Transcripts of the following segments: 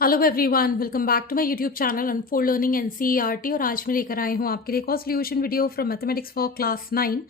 Hello everyone, welcome back to my YouTube channel Unfold Learning NCERT. और आज मैं लेकर आई हूँ आपके लिए एक और solution video from mathematics for class 9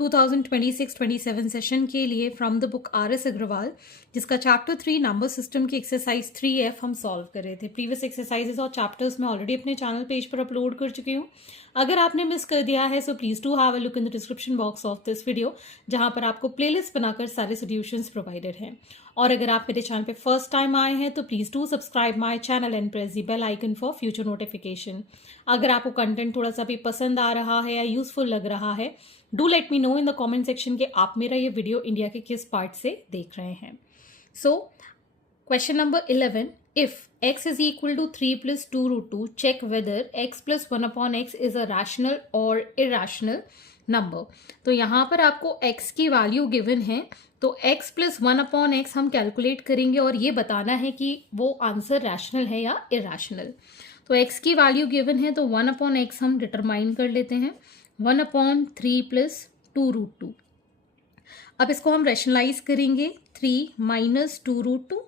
2026-27 session के लिए from the book R S. Agarwal, जिसका चैप्टर 3 नंबर सिस्टम की एक्सरसाइज 3F हम सॉल्व कर रहे थे। प्रीवियस एक्सरसाइजेस और चैप्टर्स मैं ऑलरेडी अपने चैनल पेज पर अपलोड कर चुकी हूँ। अगर आपने मिस कर दिया है so please do have a look in the description box of this video, जहां पर आपको प्लेलिस्ट बनाकर सारे सॉल्यूशंस प्रोवाइडेड हैं। और अगर आप मेरे चैनल पे फर्स्ट टाइम आए हैं तो please do subscribe my channel and press the bell icon for future notification. अगर आपको कंटेंट थोड़ा सा भी पसंद आ रहा है या यूजफुल लग रहा है, do let me know in the comment section कि आप मेरा ये वीडियो इंडिया के किस पार्ट से देख रहे हैं। So question number 11, if x is equal to 3 plus 2 root 2, check whether x plus 1 upon x is a rational or irrational number। तो यहाँ पर आपको x की वैल्यू गिवन है, तो x plus 1 upon x हम कैलकुलेट करेंगे और ये बताना है कि वो आंसर रैशनल है या इरेशनल। तो x की वैल्यू गिवन है तो 1 upon x हम डिटरमाइन कर लेते हैं, 1 upon 3 plus 2 root 2। अब इसको हम रैशनलाइज करेंगे 3 minus 2 root 2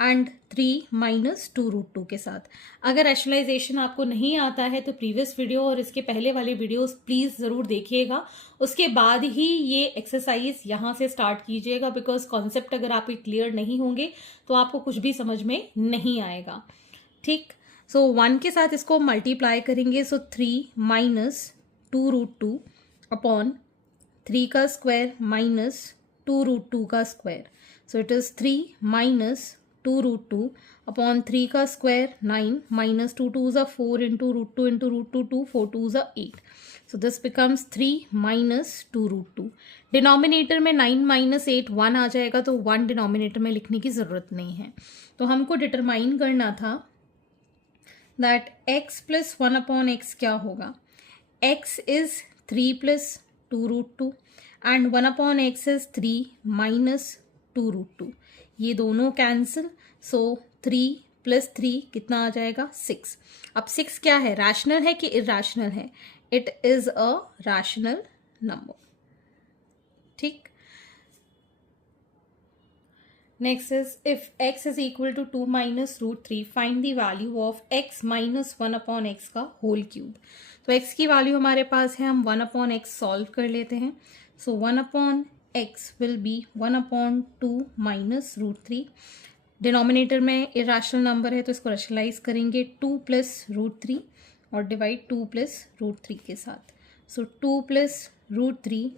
and 3 minus 2 root 2 के साथ। अगर रैशनलाइजेशन आपको नहीं आता है तो प्रीवियस वीडियो और इसके पहले वाले वीडियोस प्लीज जरूर देखिएगा, उसके बाद ही ये एक्सरसाइज यहाँ से स्टार्ट कीजिएगा, बिकॉज कॉन्सेप्ट अगर आपके क्लियर नहीं होंगे तो आपको कुछ भी समझ में नहीं आएगा। ठीक, सो 1 के साथ इसको मल्टीप्लाई करेंगे, सो 3 माइनस 2 रूट 2 अपॉन 3 का स्क्वायर माइनस 2 रूट 2 का square. So it is 3 minus 2 root 2 upon 3 का square 9 minus 2 2 is 4 into root 2 into root 2 2 4 2 is 8। So this becomes 3 minus 2 root 2। Denominator में 9 माइनस 8 1 आ जाएगा, तो 1 डिनोमिनेटर में लिखने की जरूरत नहीं है। तो हमको डिटरमाइन करना था that x plus 1 upon x क्या होगा। x is 3 plus 2 root 2 and 1 upon x is 3 minus 2 root 2। ये दोनों कैंसिल, सो 3 प्लस 3 कितना आ जाएगा 6। अब 6 क्या है, रैशनल है कि इरेशनल है? It is a rational number. ठीक, next is if x is equal to 2 minus root 3, find the value of x minus 1 upon x का होल क्यूब। तो x की वैल्यू हमारे पास है, हम 1 अपॉन x सॉल्व कर लेते हैं। सो 1 upon x will be 1 upon 2 minus root 3। Denominator में इरेशनल नंबर है तो इसको रैशनलाइज करेंगे 2 प्लस रूट 3 और डिवाइड 2 प्लस रूट 3 के साथ। सो 2 प्लस रूट 3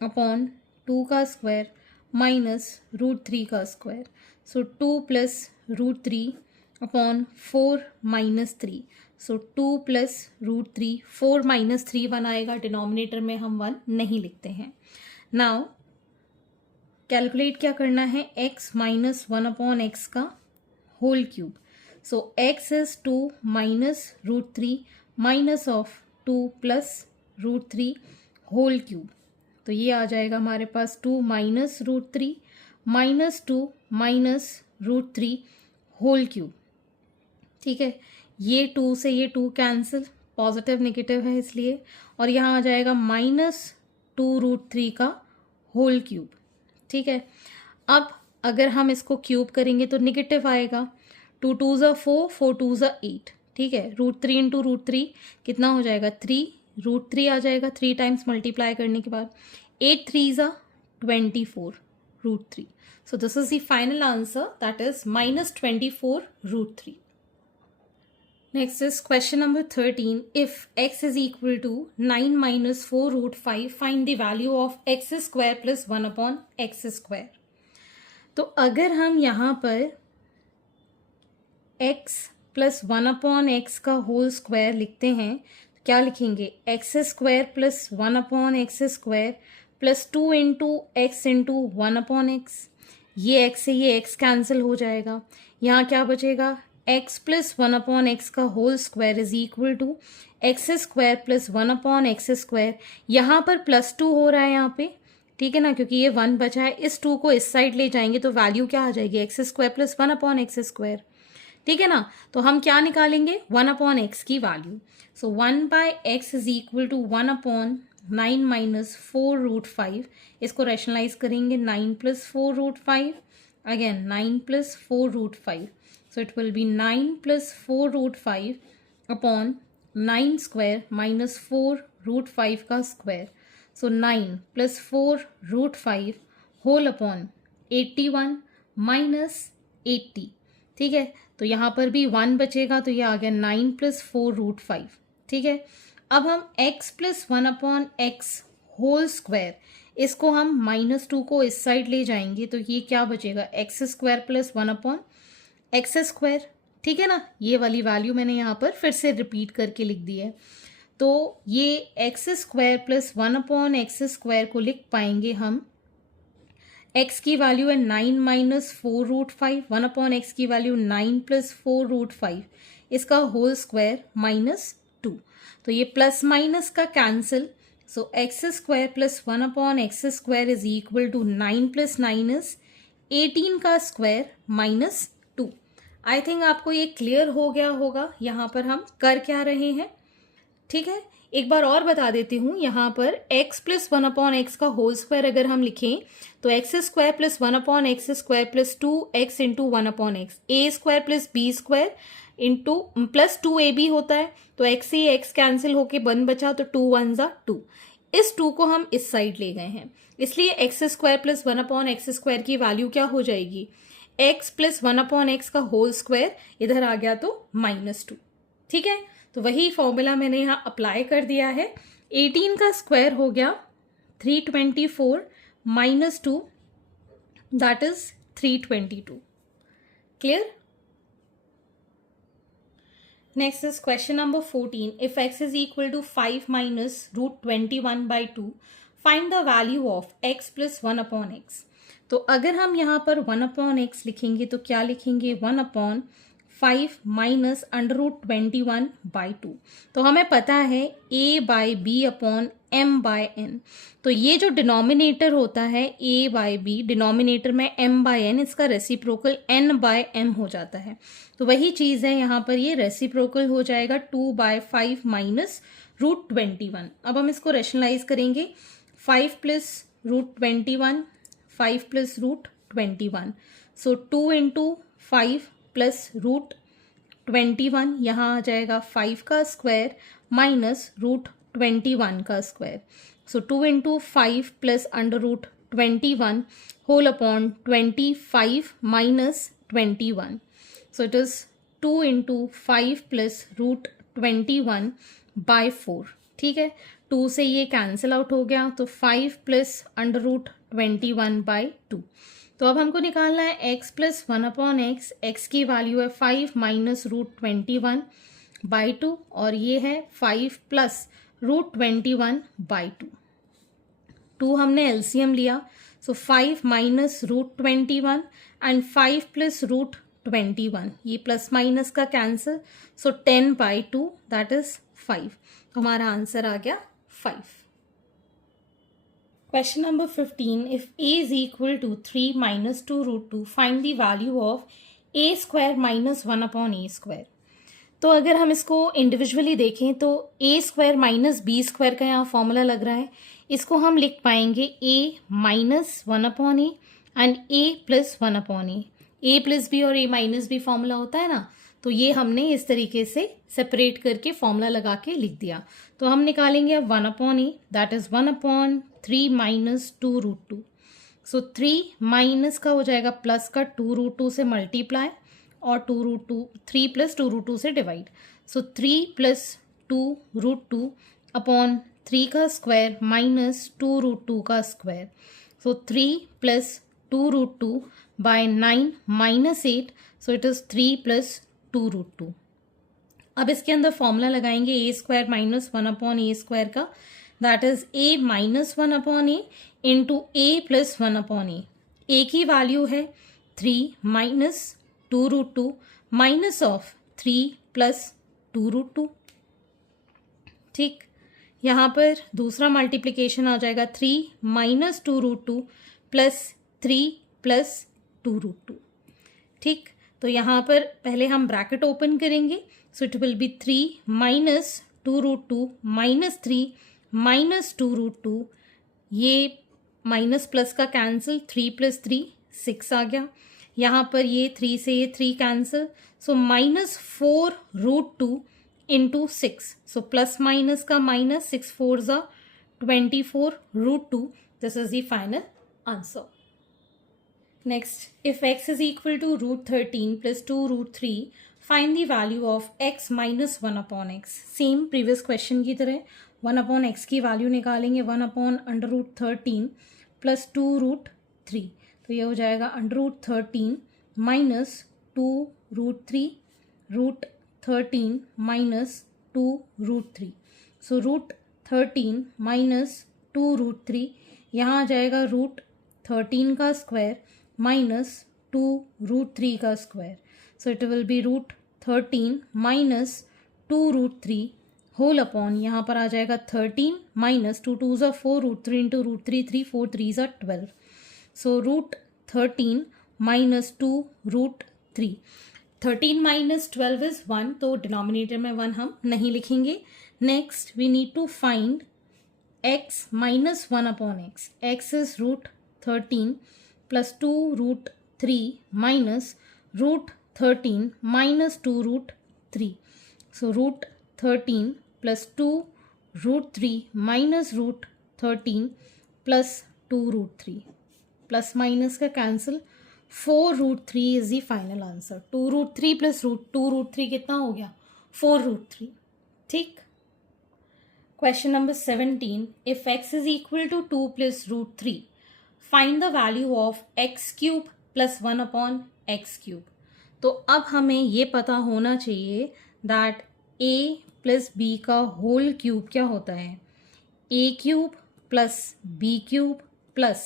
अपॉन 2 का स्क्वायर माइनस रूट 3 का square. So 2 plus root 3 upon 4 minus 3। सो 2 प्लस रूट 3, 4 माइनस 3 1 आएगा, डिनोमिनेटर में हम 1 नहीं लिखते हैं। नाउ कैलकुलेट क्या करना है, x माइनस 1 अपॉन एक्स का whole cube. So x is 2 minus root 3 minus of 2 plus root 3 whole cube. तो ये आ जाएगा हमारे पास 2 minus root 3 minus 2 minus root 3 whole cube. ठीक है, ये 2 से ये 2 कैंसिल, पॉजिटिव नेगेटिव है इसलिए, और यहाँ आ जाएगा माइनस 2 रूट 3 का होल क्यूब। ठीक है, अब अगर हम इसको क्यूब करेंगे तो नेगेटिव आएगा, 2 2 is 4 4 2 is 8। ठीक है, रूट 3 इंटू रूट 3 कितना हो जाएगा 3, रूट 3 आ जाएगा 3 टाइम्स मल्टीप्लाई करने के बाद, 8 3 is 24 root 3। So this is the final answer, that is minus 24 root 3। Next is question number 13. If x is equal to 9 minus 4 root 5, find the value of x square plus 1 upon x square। तो अगर हम यहाँ पर x plus 1 upon x का whole square लिखते हैं तो क्या लिखेंगे, x square plus 1 upon x square plus 2 into x into 1 upon x. ये x से ये x कैंसिल हो जाएगा, यहाँ क्या बचेगा, x प्लस 1 अपॉन एक्स का whole square is equal to x square plus 1 upon x square. यहाँ पर प्लस 2 हो रहा है यहाँ पे, ठीक है ना, क्योंकि ये 1 बचा है, इस 2 को इस साइड ले जाएंगे तो वैल्यू क्या आ जाएगी, x square plus 1 upon x square. ठीक है ना, तो हम क्या निकालेंगे, 1 अपॉन एक्स की value. So 1 by x is equal to 1 upon 9 minus 4 root 5। इसको रैशनलाइज करेंगे, 9 plus 4 root 5, again 9 plus 4 root 5। So it will be 9 plus 4 root 5 upon 9 square minus 4 root 5 का square. So 9 plus 4 root 5 whole upon 81 minus 80. ठीक है, तो यहाँ पर भी 1 बचेगा, तो ये आ गया 9 प्लस 4 रूट 5. ठीक है, अब हम x plus 1 upon x whole square, इसको हम -2 को इस साइड ले जाएंगे, तो ये क्या बचेगा, x square plus 1 upon x square. ठीक है ना, ये वाली वैल्यू मैंने यहाँ पर फिर से रिपीट करके लिख दी है. तो ये x square plus 1 upon x square को लिख पाएंगे हम, x की वैल्यू है 9 माइनस 4 रूट 5, 1 अपॉन एक्स की वैल्यू 9 प्लस 4 रूट 5, इसका होल स्क्वायर -2. तो ये प्लस माइनस का cancel. So x square plus 1 upon x square is equal to 9 plus 9 is 18 का स्क्वायर -2. आई थिंक आपको ये क्लियर हो गया होगा यहाँ पर हम कर क्या रहे हैं. ठीक है, एक बार और बता देती हूँ, यहाँ पर x प्लस 1 अपॉन एक्स का होल स्क्वायर अगर हम लिखें तो X square plus 1 upon x square plus 2x into 1 upon X, A square plus B square into plus 2ab होता है. तो x से x कैंसिल होके 1 बचा, तो 2 1 जा 2. इस 2 को हम इस साइड ले गए हैं, इसलिए x square plus 1 upon x square की वैल्यू क्या हो जाएगी, x प्लस 1 अपॉन एक्स का होल स्क्वायर, इधर आ गया तो -2. ठीक है, तो वही फॉर्मूला मैंने यहाँ अप्लाई कर दिया है. 18 का स्क्वायर हो गया 324 -2, that is 322. Clear. Next is question number 14. If x is equal to 5 minus root 21/2, find the value of x plus 1 upon x. तो अगर हम यहाँ पर 1 अपॉन एक्स लिखेंगे तो क्या लिखेंगे, 1 अपॉन 5 माइनस अंडर रूट 21/2. तो हमें पता है a by b upon m by n. तो ये जो डिनोमिनेटर होता है a बाई बी, डिनोमिनेटर में m बाय n, इसका रेसिप्रोकल n बाय m हो जाता है. तो वही चीज़ है यहाँ पर, ये रेसिप्रोकल हो जाएगा 2/5 माइनस रूट 21. अब हम इसको रेशनलाइज करेंगे, 5 प्लस रूट 21, 5 प्लस रूट 21. सो 2 इंटू 5 प्लस रूट 21, यहाँ आ जाएगा 5 का स्क्वायर माइनस रूट 21 का square. So 2 into 5 plus under root 21 whole upon 25 minus 21. So it is 2 into 5 plus root 21/4. ठीक है, 2 से ये कैंसिल आउट हो गया, तो 5 प्लस अंडर रूट 21/2. तो अब हमको निकालना है x plus 1 upon x. X की वैल्यू है 5 माइनस रूट 21/2 और ये है 5 प्लस रूट 21/2. 2 हमने एलसीएम लिया, so 5 minus root 21 and 5 plus root 21, ये प्लस माइनस का कैंसिल, सो 10/2 दैट इज 5. तो हमारा आंसर आ गया 5. Question number 15. If a is equal to 3 minus 2 root 2, find the value of a square minus 1 upon a square. तो अगर हम इसको individually देखें तो a square minus B square का यहाँ फॉर्मूला लग रहा है, इसको हम लिख पाएंगे a minus 1 upon a and a plus 1 upon a. a plus b और a माइनस बी फॉर्मूला होता है ना, तो ये हमने इस तरीके से सेपरेट करके फॉर्मूला लगा के लिख दिया. तो हम निकालेंगे अब 1 upon a, that is 1 upon 3 minus 2 root 2. So 3 minus का हो जाएगा प्लस का 2 रूट 2 से मल्टीप्लाई और 2 रूट 2, 3 प्लस 2 रूट 2 से divide. So 3 plus 2 root 2 upon 3 का स्क्वायर माइनस 2 रूट 2 का square. So 3 plus 2 root 2 by 9 minus 8, so it is 3 plus 2 root 2. अब इसके अंदर फॉर्मूला लगाएंगे A square minus 1 upon A square का, that is A minus 1 upon A into A plus 1 upon A. A की value है 3 minus 2 root 2 minus of 3 plus 2 root 2. ठीक, यहाँ पर दूसरा मल्टीप्लिकेशन आ जाएगा 3 minus 2 root 2 plus 3 plus 2 root 2. ठीक, तो यहाँ पर पहले हम ब्रैकेट ओपन करेंगे, so it will be 3 minus 2 root 2 minus 3 minus 2 root 2, ये माइनस प्लस का कैंसिल, 3 प्लस 3 6 आ गया. यहाँ पर ये 3 से ये 3 cancel, so -4√2 into 6, so plus minus का माइनस, 6 4 ज़ा 24√2. This is the final answer. Next, if x is equal to √13 plus 2√3, find the value of x minus 1 upon x. Same previous question की तरह 1 upon x की value निकालेंगे, 1 upon √13 plus 2√3. तो ये हो जाएगा √13 minus 2√3 √13 minus 2√3. So √13 minus 2√3, यहाँ आ जाएगा √13 का स्क्वायर minus 2√3 का square. So it will be √13 minus 2√3 whole upon, यहाँ पर आ जाएगा 13 minus 2 2s are 4, √3 into √3 3 4 3s are 12. So √13 minus 2√3. 13 minus 12 is 1, तो डिनोमिनेटर में 1 हम नहीं लिखेंगे. Next we need to find x minus 1 upon x. x is √13 plus 2√3 minus √13 minus 2√3. So √13 plus 2√3 minus √13 plus 2√3. Plus minus का cancel, 4√3 is the final answer. 2√3 plus 2√3 कितना हो गया? 4√3. ठीक. Question number 17. If x is equal to 2 plus √3, find the value of x cube plus 1 upon x cube. तो अब हमें ये पता होना चाहिए that a plus b का होल क्यूब क्या होता है? a cube plus b cube plus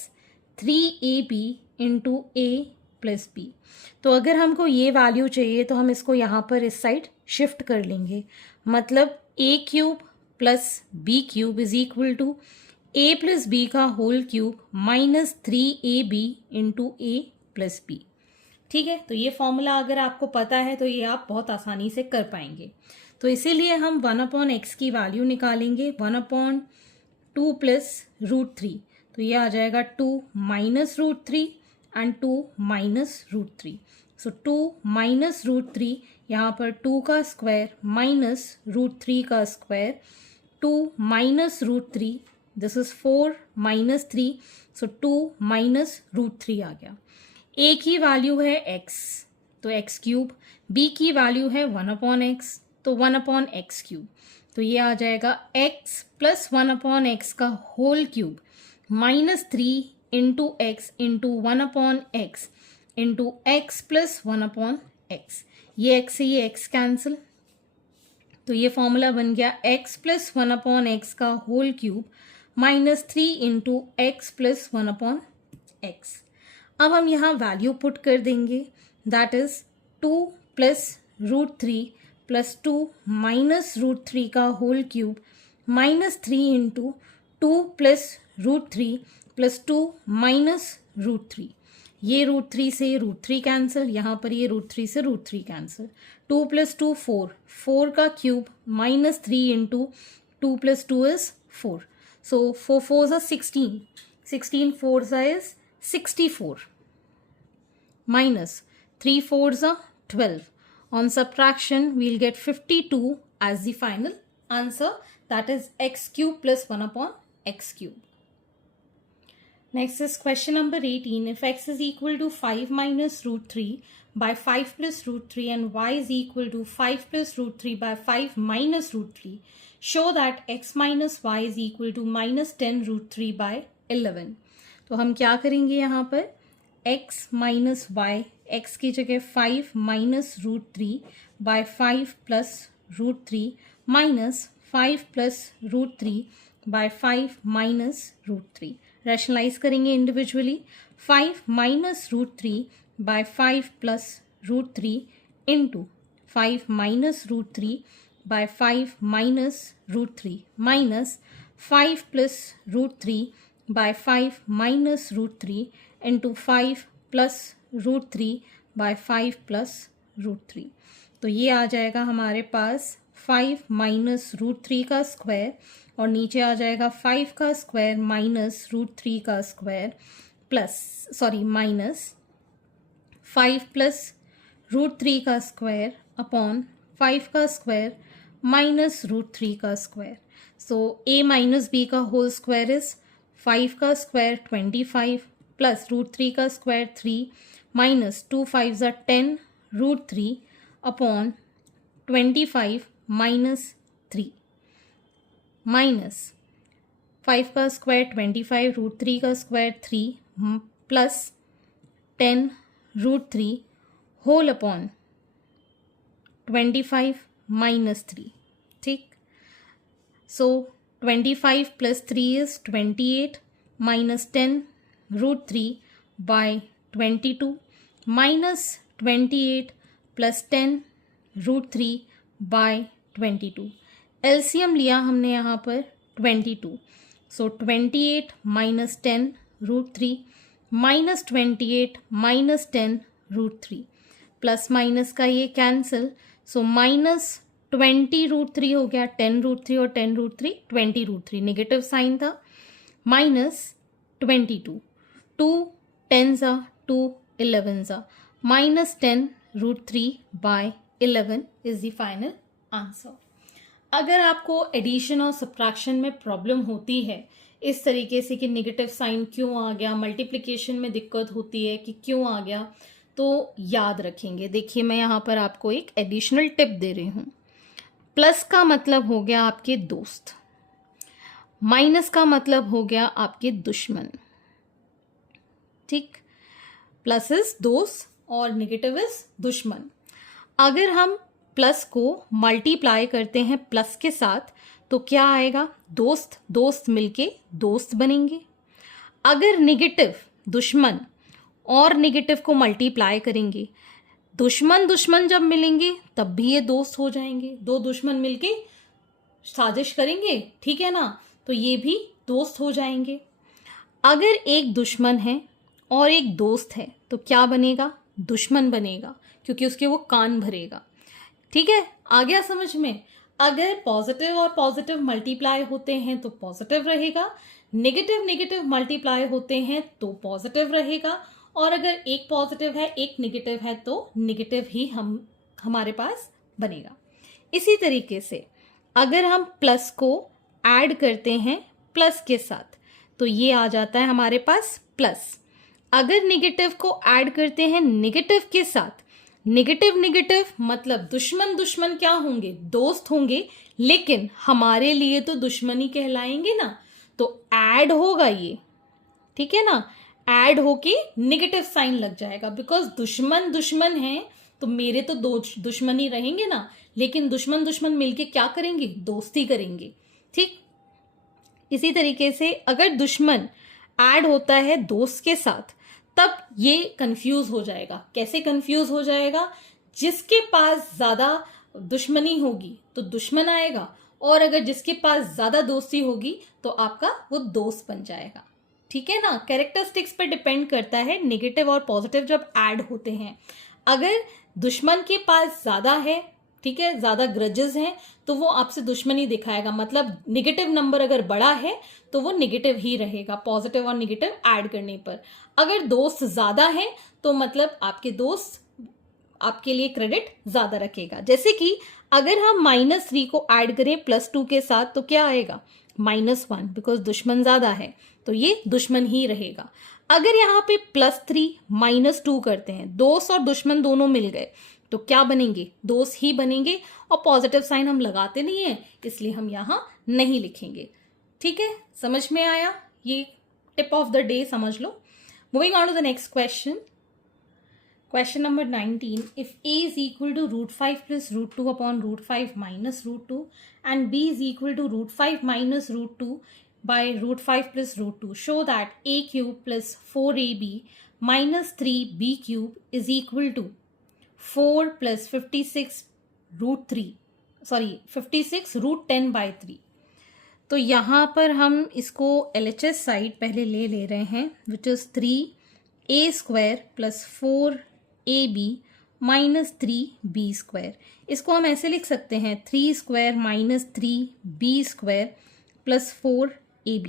3ab into a plus b. तो अगर हमको ये वैल्यू चाहिए तो हम इसको यहाँ पर इस साइड शिफ्ट कर लेंगे. मतलब a cube plus b cube is equal to a plus B का whole cube minus 3ab into a plus B. ठीक है, तो ये फॉर्मूला अगर आपको पता है तो ये आप बहुत आसानी से कर पाएंगे. तो इसीलिए हम 1 अपॉन एक्स की वैल्यू निकालेंगे. 1 अपॉन 2 प्लस √3, तो ये आ जाएगा 2 minus √3 and 2 minus √3. So 2 minus √3, यहाँ पर 2 का स्क्वायर माइनस √3 का square, 2 minus √3, this is 4 minus 3, so 2 minus √3 आ गया. a की वैल्यू है x, तो x क्यूब. b की वैल्यू है 1 अपॉन x, तो 1 अपॉन x क्यूब. तो ये आ जाएगा x प्लस 1 अपॉन x का whole cube minus 3 into x into 1 upon x into x plus 1 upon x. ये x से ये x कैंसिल, तो ये फॉर्मूला बन गया x प्लस 1 अपॉन x का whole cube minus 3 into x plus 1 upon x. अब हम यहाँ वैल्यू पुट कर देंगे, that is 2 plus √3 plus 2 minus √3 का whole cube minus 3 into 2 plus √3 plus 2 minus √3. ये √3 से √3 कैंसिल, यहाँ पर ये √3 से √3 कैंसिल. 2 प्लस 2 4, 4 का cube minus 3 into 2 plus 2 is 4. So 4 4s are 16, 16 4s is 64 minus 3 4s are 12. On subtraction, we'll get 52 as the final answer, that is x cube plus 1 upon x cube. Next is question number 18. If x is equal to 5 minus √3 by 5 plus √3 and y is equal to 5 plus √3 by 5 minus √3, show that x minus y is equal to minus 10 √3 by 11. तो हम क्या करेंगे यहाँ पर? x minus Y, x की जगह 5 minus √3 by 5 plus √3 minus 5 plus √3 by 5 minus √3. Rationalize करेंगे individually. 5 minus √3 by 5 plus √3 into 5 minus √3 by 5 minus √3 minus 5 plus √3 by 5 minus √3 into 5 plus √3 by 5 plus √3. तो ये आ जाएगा हमारे पास 5 माइनस √3 का स्क्वायर और नीचे आ जाएगा 5 का स्क्वायर माइनस √3 का square plus minus 5 plus root 3 का स्क्वायर अपॉन 5 का स्क्वायर माइनस रूट 3 का square. So a minus b का होल स्क्वायर इज 5 का स्क्वायर 25 प्लस रूट 3 का स्क्वायर 3 माइनस 2 5 ज़ा 10 रूट 3 अपॉन 25 माइनस 3 माइनस 5 का स्क्वायर 25 रूट 3 का square 3 plus 10 root 3 whole upon 25 minus 3. ठीक. So 25 plus 3 is 28 minus 10 root 3 by 22 minus 28 plus 10 root 3 by 22. LCM लिया हमने यहाँ पर 22. So 28 minus 10 root 3 minus 28 minus 10 root 3 plus minus का ये cancel. So minus 20 root 3 हो गया, 10 रूट 3 और 10 रूट 3 20 रूट 3 नेगेटिव साइन था. माइनस 22 2 10 ज़ा 2 11 ज़ा minus 10 root 3 by 11 is the final answer. अगर आपको एडिशन और सब्ट्रैक्शन में प्रॉब्लम होती है इस तरीके से कि नेगेटिव साइन क्यों आ गया, मल्टीप्लिकेशन में दिक्कत होती है कि क्यों आ गया, तो याद रखेंगे. देखिए मैं यहाँ पर आपको एक एडिशनल टिप दे रही हूँ. प्लस का मतलब हो गया आपके दोस्त, माइनस का मतलब हो गया आपके दुश्मन. ठीक. प्लस इज दोस्त और नेगेटिव इज दुश्मन. अगर हम प्लस को मल्टीप्लाई करते हैं प्लस के साथ तो क्या आएगा, दोस्त दोस्त मिलके दोस्त बनेंगे. अगर नेगेटिव दुश्मन और नेगेटिव को मल्टीप्लाई करेंगे, दुश्मन दुश्मन जब मिलेंगे तब भी ये दोस्त हो जाएंगे. दो दुश्मन मिलके साजिश करेंगे, ठीक है ना, तो ये भी दोस्त हो जाएंगे. अगर एक दुश्मन है और एक दोस्त है तो क्या बनेगा, दुश्मन बनेगा, क्योंकि उसके वो कान भरेगा. ठीक है, आ गया समझ में. अगर पॉजिटिव और पॉजिटिव मल्टीप्लाई होते हैं तो पॉजिटिव रहेगा, नेगेटिव नेगेटिव मल्टीप्लाई होते हैं तो पॉजिटिव रहेगा, और अगर एक पॉजिटिव है एक नेगेटिव है तो नेगेटिव ही हमारे पास बनेगा. इसी तरीके से अगर हम प्लस को ऐड करते हैं प्लस के साथ तो ये आ जाता है हमारे पास प्लस. अगर नेगेटिव को ऐड करते हैं नेगेटिव के साथ, नेगेटिव नेगेटिव मतलब दुश्मन दुश्मन क्या होंगे, दोस्त होंगे, लेकिन हमारे लिए तो दुश्मन ही कहलाएंगे ना, तो ऐड होगा ये. ठीक है ना, ऐड होके नेगेटिव साइन लग जाएगा, बिकॉज दुश्मन दुश्मन है तो मेरे तो दो दुश्मन ही रहेंगे ना, लेकिन दुश्मन दुश्मन मिलके क्या करेंगे, दोस्ती करेंगे. ठीक. इसी तरीके से अगर दुश्मन ऐड होता है दोस्त के साथ तब ये कंफ्यूज हो जाएगा. कैसे कंफ्यूज हो जाएगा, जिसके पास ज्यादा दुश्मनी होगी तो दुश्मन आएगा, और अगर जिसके पास ज्यादा दोस्ती होगी तो आपका वो दोस्त बन जाएगा. ठीक है ना, कैरेक्टरिस्टिक्स पे डिपेंड करता है नेगेटिव और पॉजिटिव जब ऐड होते हैं. अगर दुश्मन के पास ज्यादा है, ठीक है, ज्यादा ग्रजेस हैं, तो वो आपसे दुश्मनी दिखाएगा. मतलब नेगेटिव नंबर अगर बड़ा है तो वो नेगेटिव ही रहेगा पॉजिटिव और नेगेटिव ऐड करने पर. अगर दोस्त ज्यादा है तो मतलब आपके दोस्त आपके लिए क्रेडिट ज्यादा रखेगा. जैसे कि अगर हम -3 को ऐड करें +2 के साथ तो क्या आएगा, -1, बिकॉज दुश्मन ज्यादा है तो ये दुश्मन ही रहेगा. अगर यहाँ पे +3 -2 करते हैं, दोस्त और दुश्मन दोनों मिल गए तो क्या बनेंगे, दोस्त ही बनेंगे, और पॉजिटिव साइन हम लगाते नहीं है इसलिए हम यहाँ नहीं लिखेंगे. ठीक है, समझ में आया, ये टिप ऑफ द डे समझ लो. Moving on to the next question. Question number 19. If a is equal to √5 plus √2 upon √5 minus √2 and b is equal to √5 minus √2 by √5 plus √2, show that a cube plus 4ab minus 3b cube is equal to 4 plus 56 √10 by 3. तो यहाँ पर हम इसको LHS side पहले ले रहे हैं, which is 3a² plus 4ab minus 3b². इसको हम ऐसे लिख सकते हैं 3² minus 3b² plus 4ab.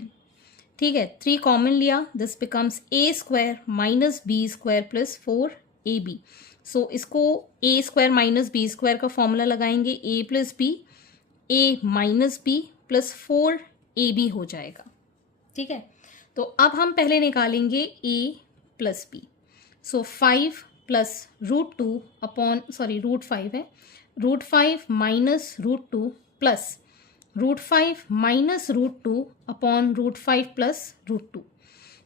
ठीक है, 3 कॉमन लिया, this becomes a² minus b² plus 4ab. A B. So इसको A square minus B square का फॉर्मूला लगाएंगे, A plus B A minus B plus 4ab हो जाएगा। ठीक है, तो अब हम पहले निकालेंगे a plus b. So 5 plus √2 upon √5 है, √5 minus √2 plus √5 minus √2 upon √5 plus √2।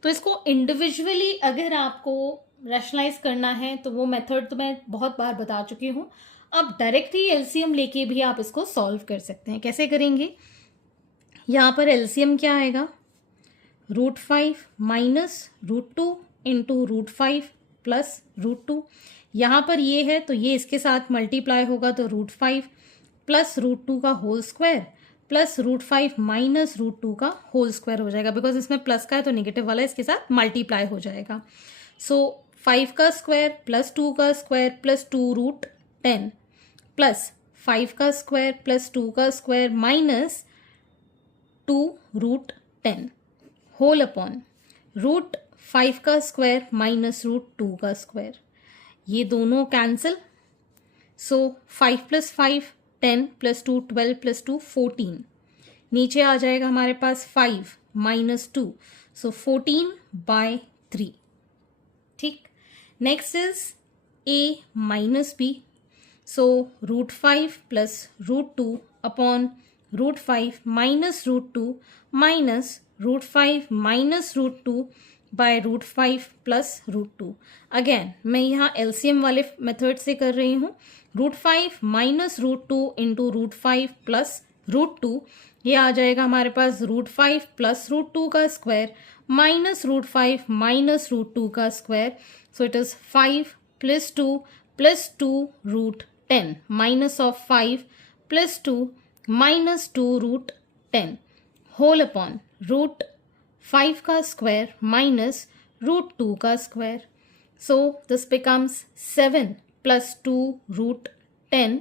तो इसको इंडिविजुअली अगर आपको रैशनलाइज करना है तो वो मेथड तो मैं बहुत बार बता चुकी हूँ। अब डायरेक्टली एलसीएम लेके भी आप इसको सॉल्व कर सकते हैं। कैसे करेंगे? यहाँ पर एलसीएम क्या आएगा? √5 माइनस √2 इंटू √5 प्लस √2। यहाँ पर ये है तो ये इसके साथ मल्टीप्लाई होगा तो √5 प्लस √2 का होल स्क्वायर प्लस √5 माइनस √2 का होल स्क्वायर हो जाएगा। बिकॉज इसमें प्लस का है तो नेगेटिव वाला इसके साथ मल्टीप्लाई हो जाएगा। सो 5 का स्क्वायर प्लस 2 का स्क्वायर प्लस 2√10 प्लस 5 का स्क्वायर प्लस 2 का स्क्वायर माइनस 2√10 होल अपॉन √5 का स्क्वायर माइनस √2 का स्क्वायर। ये दोनों कैंसिल। सो 5 प्लस 5 10 प्लस 2 12 प्लस 2 14। नीचे आ जाएगा हमारे पास 5 माइनस 2, सो 14/3। ठीक, next is a minus b। So √5 plus √2 upon √5 minus √2 minus √5 minus √2 by √5 plus √2। Again मैं यहाँ एलसीएम वाले मेथड से कर रही हूँ। √5 माइनस √2 इंटू √5 प्लस √2, ये आ जाएगा हमारे पास √5 प्लस √2 का स्क्वायर माइनस √5 माइनस √2 का square. So it is 5 plus 2 plus 2√10 minus of 5 plus 2 minus 2√10 whole upon √5 का स्क्वायर माइनस √2 का square. So this becomes 7 plus 2√10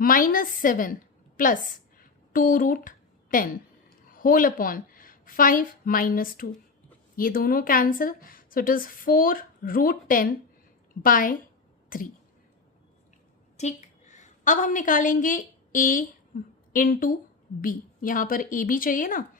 minus 7 plus 2√10 whole upon 5 minus 2। ये दोनों कैंसिल। So it is 4√10/3। ठीक, अब हम निकालेंगे a into B. यहाँ पर ए बी चाहिए ना,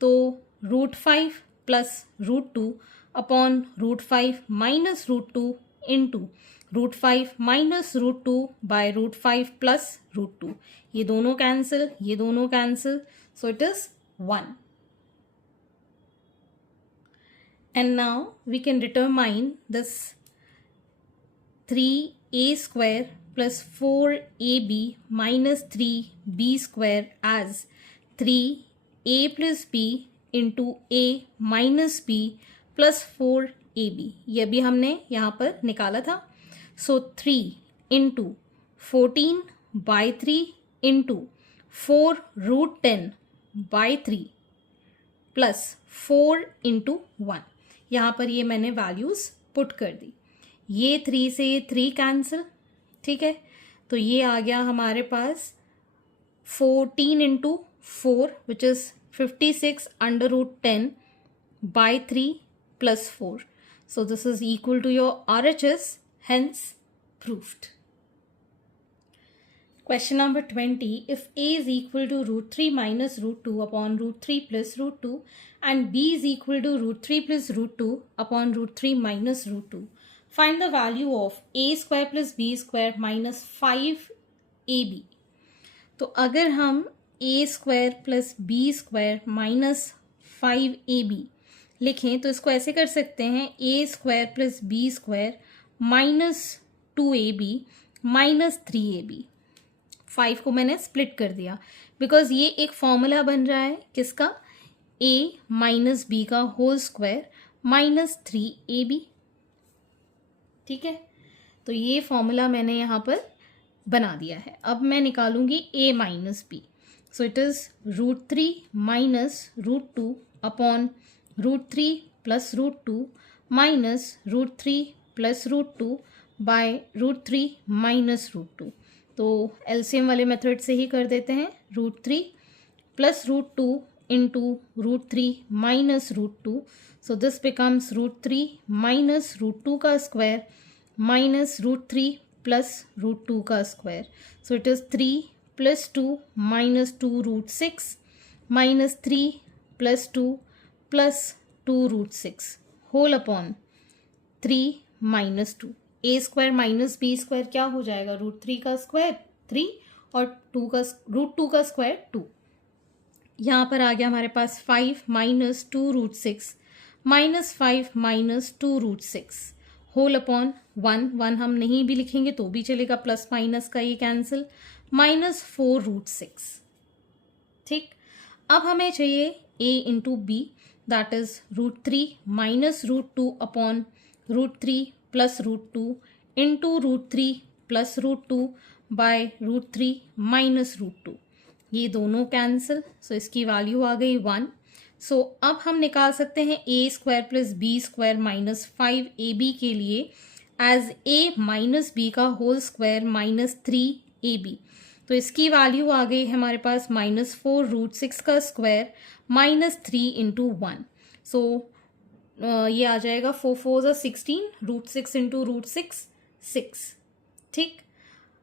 तो √5 plus √2 upon √5 minus √2 into √5 minus √2 by √5 plus √2। ये दोनों कैंसिल, ये दोनों cancel. So it is 1। And now we can determine this 3a square plus 4ab minus 3b square as 3a plus b into a minus b plus 4ab। ये भी हमने यहाँ पर निकाला था। सो 3 इंटू 14/3 इंटू 4√10/3 प्लस 4 इंटू 1। यहाँ पर ये मैंने वैल्यूज़ पुट कर दी। ये 3 से ये 3 कैंसिल। ठीक है, तो ये आ गया हमारे पास 14 into 4 which is 56/10/3 plus 4। So this is equal to your RHS, hence proved. Question number 20. If a is equal to √3 minus √2 upon √3 plus √2 and b is equal to √3 plus √2 upon √3 minus √2, find the value of a square plus b square minus 5ab. तो अगर हम a square plus b square minus 5ab लिखें तो इसको ऐसे कर सकते हैं, a square plus b square minus 2ab minus 3ab। 5 को मैंने स्प्लिट कर दिया बिकॉज ये एक फॉर्मूला बन रहा है किसका? a माइनस बी का होल स्क्वायर माइनस 3ab। ठीक है, तो ये फॉर्मूला मैंने यहाँ पर बना दिया है। अब मैं निकालूंगी a minus b. So it is √3 minus √2 upon √3 plus √2 minus √3 plus √2 by √3 minus √2। तो एलसीएम वाले मेथड से ही कर देते हैं। √3 plus √2 into √3 minus √2। So this becomes √3 minus √2 का square minus root 3 plus root 2 का square. So it is 3 plus 2 minus 2 root 6 minus 3 plus 2 plus 2 root 6 whole upon 3 minus 2. A square minus B square क्या हो जाएगा? Root 3 का square 3 और root 2 का square 2. यहाँ पर आ गया हमारे पास 5 minus 2 root 6 minus 5 minus 2 root 6 whole upon 1 हम नहीं भी लिखेंगे तो भी चलेगा, प्लस माइनस का ये कैंसिल, माइनस 4 रूट 6. ठीक, अब हमें चाहिए a into b, that is root 3 minus root 2 upon root 3 plus root 2 into root 3 plus root 2 by root 3 minus root 2. ये दोनों कैंसिल, सो इसकी वैल्यू आ गई 1. सो अब हम निकाल सकते हैं a square plus B square minus 5ab के लिए एज a माइनस बी का होल स्क्वायर माइनस 3ab. तो इसकी वैल्यू आ गई है हमारे पास माइनस 4 रूट 6 का स्क्वायर माइनस 3 इंटू 1. सो ये आ जाएगा 4 4 16 रूट 6 इंटू रूट 6 6. ठीक,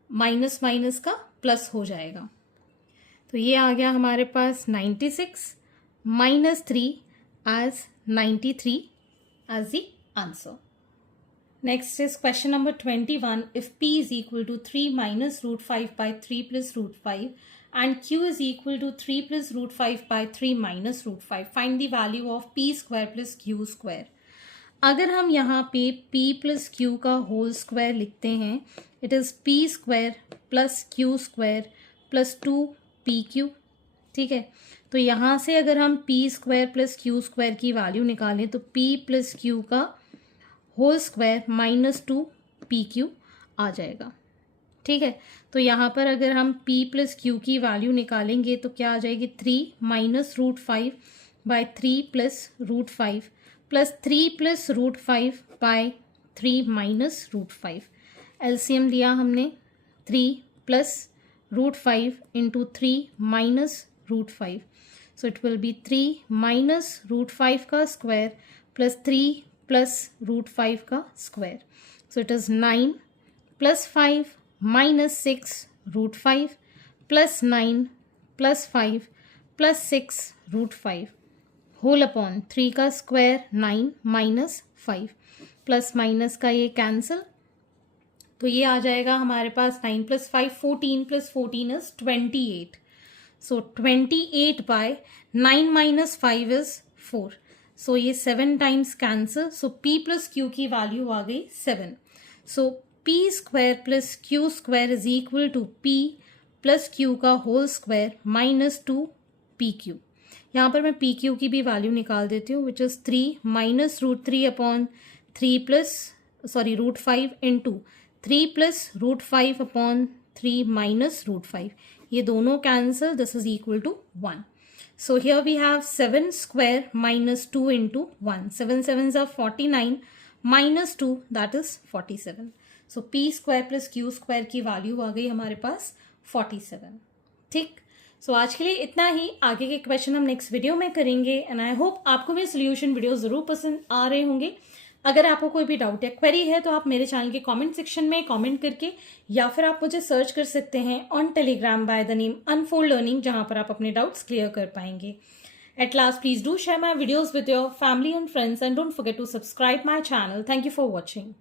माइनस माइनस का प्लस हो जाएगा. तो ये आ गया हमारे पास 96 minus 3 as 93 as the answer. Next is question number 21. If P is equal to 3 minus root 5 by 3 plus root 5 and Q is equal to 3 plus root 5 by 3 minus root 5, find the value of P square plus Q square. अगर हम यहाँ पे P plus Q का whole square लिखते हैं, it is P square plus Q square plus 2PQ. ठीक है, तो यहाँ से अगर हम p square plus q square की वैल्यू निकालें तो p प्लस क्यू का होल स्क्वायर माइनस 2PQ आ जाएगा. ठीक है, तो यहाँ पर अगर हम p प्लस क्यू की वैल्यू निकालेंगे तो क्या आ जाएगी? 3 minus root 5 by 3 plus root 5 plus 3 plus root 5 by 3 minus root 5. LCM लिया हमने 3 plus root 5 into 3 minus root 5. So it will be 3 minus root 5 का square plus 3 plus root 5 का square. So it is 9 plus 5 minus 6 root 5 plus 9 plus 5 plus 6 root 5 whole upon 3 का square 9 minus 5. plus minus का ये cancel, तो ये आ जाएगा हमारे पास 9 plus 5 14 plus 14 is 28. So 28 by 9 minus 5 is 4. So ये 7 times cancel. So P plus Q की वैल्यू आ गई 7. So P square plus Q square is equal to P plus Q का होल स्क्वायर माइनस 2PQ. यहाँ पर मैं PQ की भी वैल्यू निकाल देती हूँ, which is 3 minus root 3 upon 3 plus root 5 into 3 plus root 5 upon 3 minus root 5. ये दोनों cancel, this is equal to 1. So here we have 7 square minus 2 into 1. 7 7 are 49 minus 2 that is 47. So p square plus q square की value आ गई हमारे पास 47. ठीक, सो आज के लिए इतना ही. आगे के क्वेश्चन हम नेक्स्ट वीडियो में करेंगे एंड आई होप आपको मेरे सोल्यूशन वीडियो जरूर पसंद आ रहे होंगे. अगर आपको कोई भी डाउट या क्वेरी है तो आप मेरे चैनल के कमेंट सेक्शन में कमेंट करके या फिर आप मुझे सर्च कर सकते हैं on Telegram by the name Unfold Learning, जहां पर आप अपने डाउट्स क्लियर कर पाएंगे. At last, please do share my videos with your family and friends and don't forget to subscribe my channel. Thank you for watching.